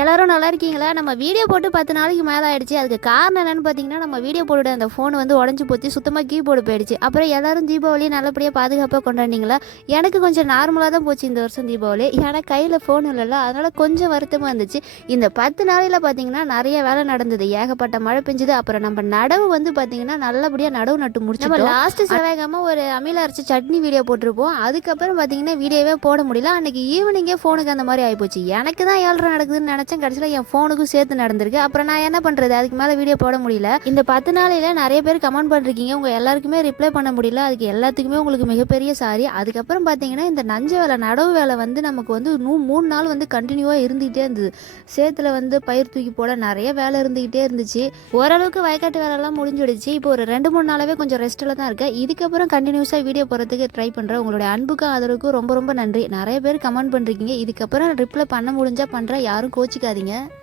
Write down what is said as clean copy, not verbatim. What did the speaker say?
எல்லாரும் நல்லா இருக்கீங்களா? நம்ம வீடியோ போட்டு 10 நாளைக்கு மேலே ஆயிடுச்சு. அதுக்கு காரணம் என்னன்னு பார்த்தீங்கன்னா, நம்ம வீடியோ போட்டுட அந்த ஃபோன் வந்து உடஞ்சி போச்சு. சுத்தமாக கீபோர்டு போயிடுச்சு. அப்புறம் எல்லாரும் தீபாவளி நல்லபடியாக பாதுகாப்பாக கொண்டாடினீங்களா? எனக்கு கொஞ்சம் நார்மலாக தான் போச்சு இந்த வருஷம் தீபாவளி. ஏன்னா கையில் ஃபோன் இல்லைல்ல, அதனால் கொஞ்சம் வருத்தமாக இருந்துச்சு. இந்த 10 நாளையில் பார்த்தீங்கன்னா நிறைய வேலை நடந்தது. ஏகப்பட்ட மழை பெஞ்சுது. அப்புறம் நம்ம நடவு வந்து பார்த்தீங்கன்னா நல்லபடியாக நடவு நட்டு முடிச்சோம். நம்ம லாஸ்ட்டு செவ்வாய்க்கிழமை ஒரு அம்மியில் அரைச்சி சட்னி வீடியோ போட்டிருப்போம். அதுக்கப்புறம் பார்த்தீங்கன்னா வீடியோவே போட முடியல. அன்றைக்கி ஈவினிங்கே ஃபோனுக்கு அந்த மாதிரி ஆகிப்போச்சு. எனக்கு தான் 7:30 நடக்குதுன்னு நினச்சேன். கடைசியில் என் ஃபோனுக்கும் சேர்த்து நடந்திருக்கு. அப்புறம் நான் என்ன பண்ணுறது, அதுக்கு மேலே வீடியோ போட முடியல. இந்த 10 நாளையில் நிறைய பேர் கமெண்ட் பண்ணிருக்கீங்க. உங்கள் எல்லாருக்குமே ரிப்ளை பண்ண முடியல. அதுக்கு எல்லாத்துக்குமே உங்களுக்கு மிகப்பெரிய சாரி. அதுக்கப்புறம் பார்த்தீங்கன்னா இந்த நஞ்ச வேலை நடவு வேலை வந்து நமக்கு வந்து 3 நாள் வந்து கண்டினியூவாக இருந்துகிட்டே இருந்தது. சேத்துல வந்து பயிர் தூக்கி போட நிறைய வேலை இருந்துகிட்டே இருந்துச்சு. ஓரளவுக்கு வயக்காட்டு வேலைலாம் முடிஞ்சிடுச்சு. இப்போ ஒரு 2-3 நாளாவே கொஞ்சம் ரெஸ்ட்டில் தான் இருக்கேன். இதுக்கப்புறம் கண்டினியூஸாக வீடியோ போகிறதுக்கு ட்ரை பண்ணுறேன். உங்களுடைய அன்புக்கும் ஆதரவுக்கும் ரொம்ப ரொம்ப நன்றி. நிறைய பேர் கமெண்ட் பண்ணுறீங்க. இதுக்கப்புறம் ரிப்ளை பண்ண முடிஞ்சால் பண்ணுறேன். யாரும் கோச்சிக்காதீங்க.